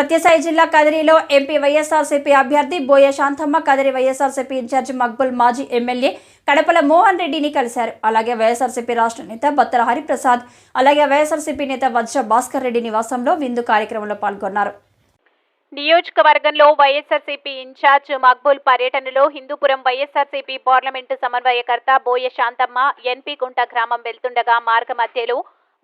సత్యసాయి జిల్లా కదిరిలో ఎంపీ వైఎస్ఆర్సీపీ అభ్యర్థి బోయ శాంతమ్మ, కదిరి వైఎస్ఆర్సీపీ ఇన్ఛార్జి మక్బుల్, మాజీ ఎమ్మెల్యే కడపల మోహన్ రెడ్డిని కలిశారు. అలాగే వైఎస్ఆర్సీపీ రాష్ట్ర నేత బత్తల హరిప్రసాద్, అలాగే వైఎస్ఆర్సీపీ నేత వజ్ర భాస్కర్ రెడ్డి నివాసంలో విందు కార్యక్రమంలో పాల్గొన్నారు. నియోజకవర్గంలో వైఎస్ఆర్సీపీ ఇన్ఛార్జ్ మక్బుల్ పర్యటనలో హిందూపురం వైఎస్ఆర్సీపీ పార్లమెంటు సమన్వయకర్త బోయ శాంతమ్మ ఎన్పీ కుంట గ్రామం వెళ్తుండగా మార్గ మధ్యలో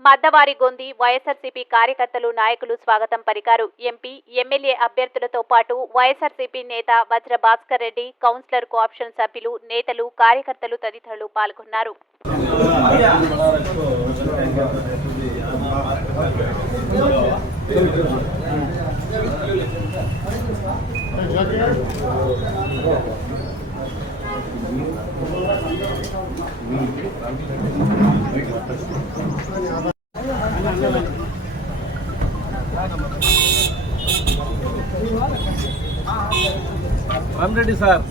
మద్దవారి గొంది వైఎస్ఆర్సీపీ కార్యకర్తలు, నాయకులు స్వాగతం పలికారు. ఎంపీ, ఎమ్మెల్యే అభ్యర్థులతో పాటు వైఎస్ఆర్సీపీ నేత వజ్ర భాస్కర్ రెడ్డి, కౌన్సిలర్ కోఆప్షన్ సభ్యులు, నేతలు, కార్యకర్తలు తదితరులు పాల్గొన్నారు. Ramireddy sir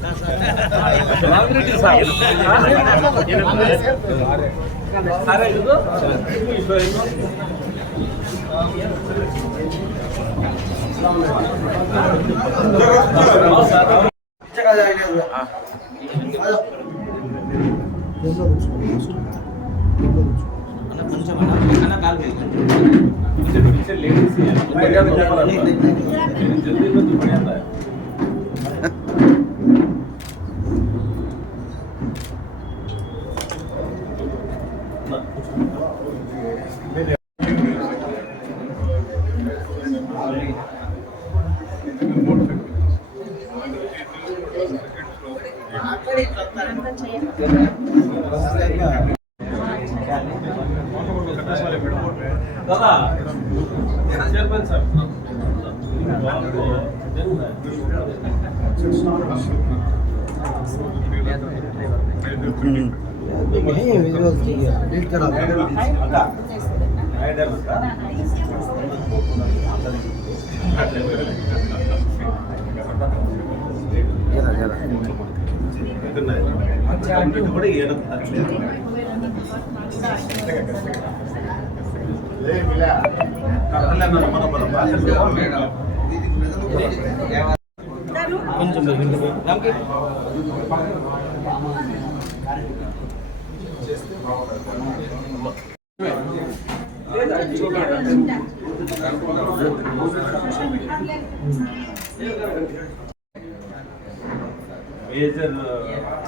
major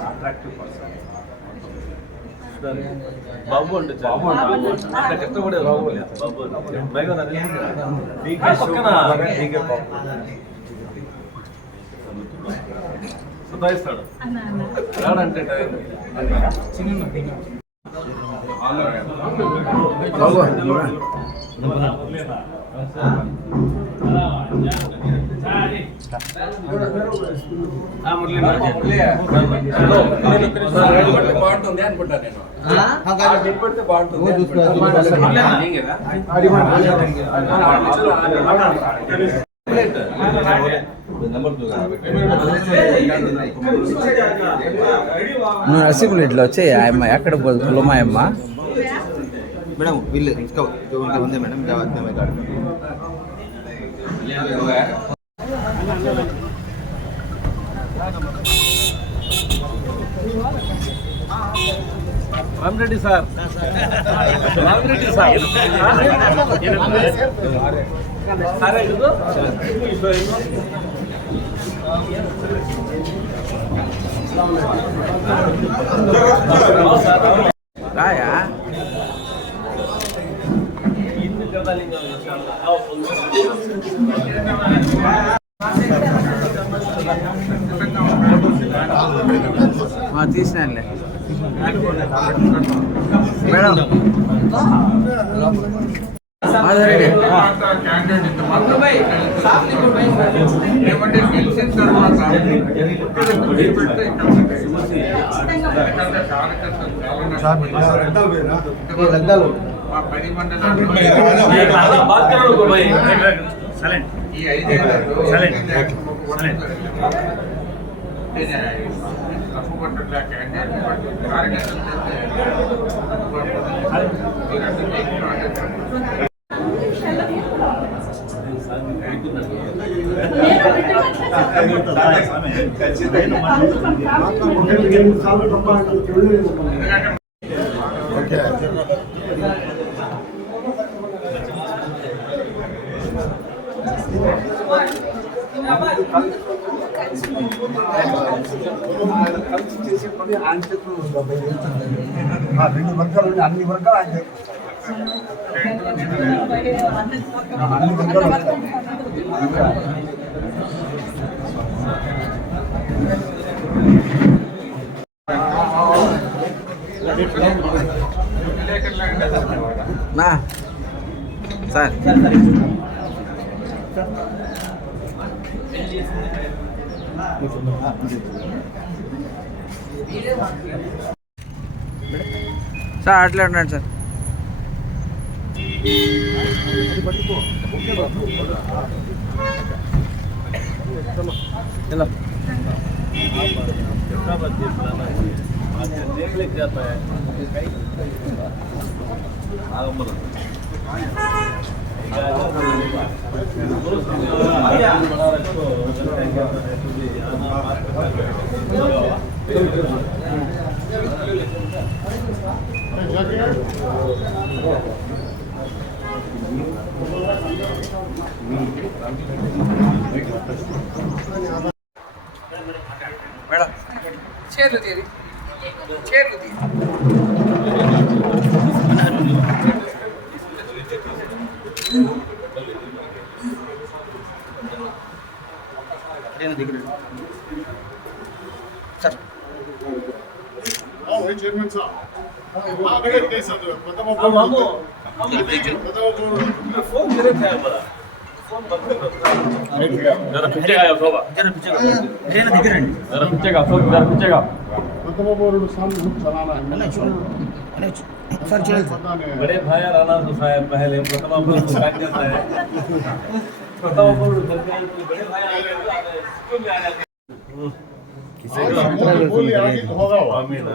attractive person బాబు అంటే కష్టపడే బాబు సుధాయిస్తాడు రాడంటే బాగుంటుంది అనుకుంటా నేను బాగుంటుంది. నువ్వు నర్సింహులిట్లో వచ్చి ఆయమ్మ ఎక్కడ కులమా అమ్మ మేడం వీళ్ళు ఇంకా ఉంది మేడం రామిరెడ్డి సార్ రాయా తీసినానులే మేడం ఏమంటే గెలిచిన తర్వాత మా 10 మండలాల్లో ఈ 5 తప్పు పట్టట్లే కార్యకర్తలు కలిసి చేసే పని ఆయన చేతుల్లో ఉంది. రెండు వర్గాలు అన్ని వర్గాలు ఆయన అన్ని వర్గాలు నా సార్ సార్ అట్లా ఉండండి సార్. ఎలా మేడం చీరలు తీరి చీరలు తీరి సార్ చైర్మన్ సార్ फोन करे थे बड़ा जरा पीछे आया शोभा जरा पीछे का जरा पीछे का కొత్తమూరుడు సాంగ్ చలానా సార్ చేయాలి बड़े भाई राणा तो साहब पहले प्रथम अवसर को काट देता है प्रथम अवसर बड़े भाई क्यों में आया बोली आगे होगा आमीन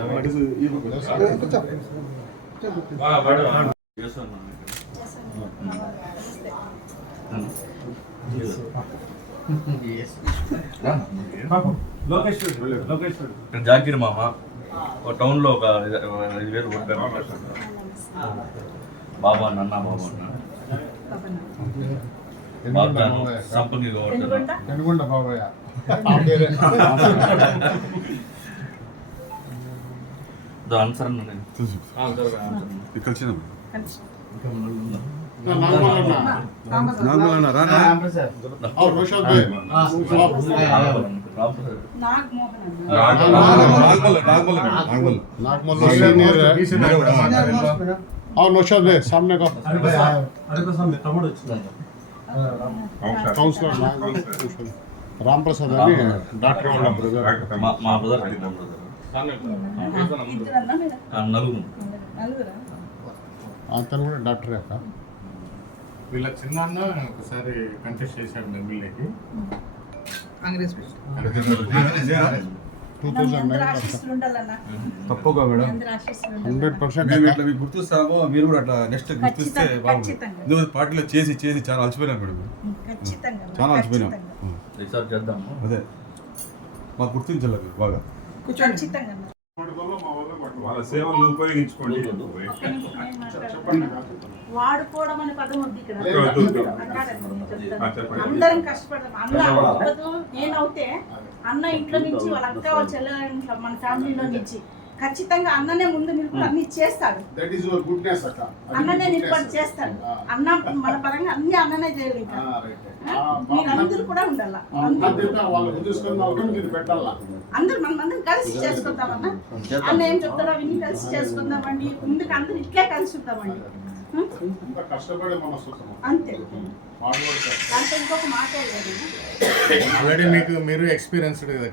జాకిర్ మామ ఒక టౌన్లో ఒక 5,000 కొట్టారు బాబా అన్న బాబా అన్న బాబు సంపంగి పెనుగొండ బాబయ్య ఆన్సర్ ఇక్కడ చిన్న नौशाद भाई सामने का काउंसलर राम प्रसाद डॉक्टर మా బ్రదర్ నలుగురు అతను కూడా డాక్టర్ అక్క వీళ్ళ చిన్న ఒకసారి కంటెస్ట్ చేశాడు ఎమ్మెల్యేకి 2009 తప్పగా మేడం 100% మేము ఇట్లా మీకు గుర్తిస్తామో మీరు కూడా అట్లా నెక్స్ట్ గుర్తిస్తే బాగుంది. ఎందుకంటే పార్టీలో చేసి చేసి చాలా అలసిపోయినాం మేడం, చాలా అలసిపోయినాం. రీసెర్చ్ చేద్దాము. అదే మాకు గుర్తించాలి మీరు బాగా. వాళ్ళ సేవలను ఉపయోగించుకోండి. వాడుకోవడం అనే పదం ఉంది ఇక్కడ. అందరం కష్టపడదాం. అన్న నేనవుతే అన్న ఇంట్లో నుంచి వాళ్ళ అక్క వాళ్ళ చెల్లెల ఇంట్లో మన ఫ్యామిలీలో నుంచి ఖచ్చితంగా అన్ననే ముందు నిలుపుని అన్ని చేస్తాడు. అన్ననే నిలబడి చేస్తాడు. అన్న మన పరంగా అన్ని అన్ననే చేయాలి. ఇంకా మీరందరూ కూడా ఉండాల. అందరూ మనం కలిసి చేసుకుందామన్నా. అన్న ఏం చెప్తాడో అవన్నీ కలిసి చేసుకుందామండి. ముందుకు అందరూ ఇట్లే కలిసి ఉంటామండి. అంతే, దాంట్లో ఇంకొక మాట లేదు. ఆల్రెడీ మీకు మీరు ఎక్స్పీరియన్స్డ్ కదా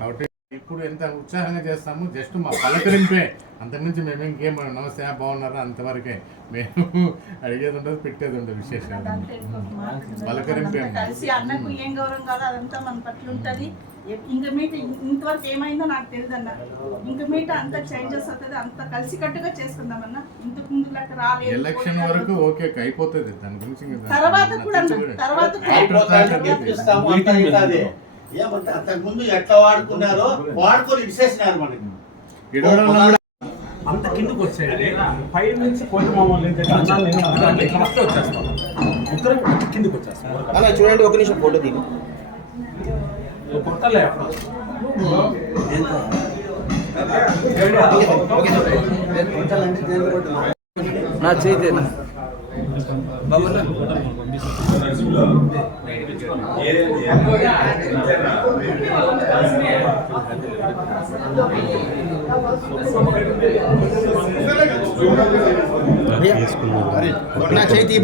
కాబట్టి ఇప్పుడు ఎంత ఉత్సాహంగా చేస్తాము, జస్ట్ మా పలకరింపే, అంతకుమించి మేము ఇంకేం నమస్తే బాగున్నారా అంతవరకే. మేము అడిగేది ఉండదు, పెట్టేది ఉండదు. విశేషాలు పలకరింపే. కలిసి అన్నకు ఏం గౌరవం కాదో అదంతా మన పట్ల ఉంటుంది. ఇంకా మీట ఇంతవరకు ఏమైందో నాకు తెలియదు అన్న. ఇంకా మీట అంత చేంజెస్ అవుతుంది, అంత కలిసికట్టుగా చేసుకుందామన్నా. ఇంతకు ముందు లాగా రాలేదు. ఎలక్షన్ వరకు ఓకే అయిపోతుంది, దాని గురించి తర్వాత కూడా తర్వాత ఏమంటే అంతకుముందు ఎట్లా వాడుకున్నారో వాడుకొని విశేషినారు మనకి. అంత కిందకు వచ్చాయండి. పై నుంచి కొంచెం మామూలు అన్నాలు ఇట్లా వస్తే వచ్చేస్తాం. ఉత్తరం కిందకు వచ్చేస్తాం. అలా చూడండి, ఒక నిమిషం ఫోటో దిగు. కొట్టలే నా చేతేనా బాబు నా చేతి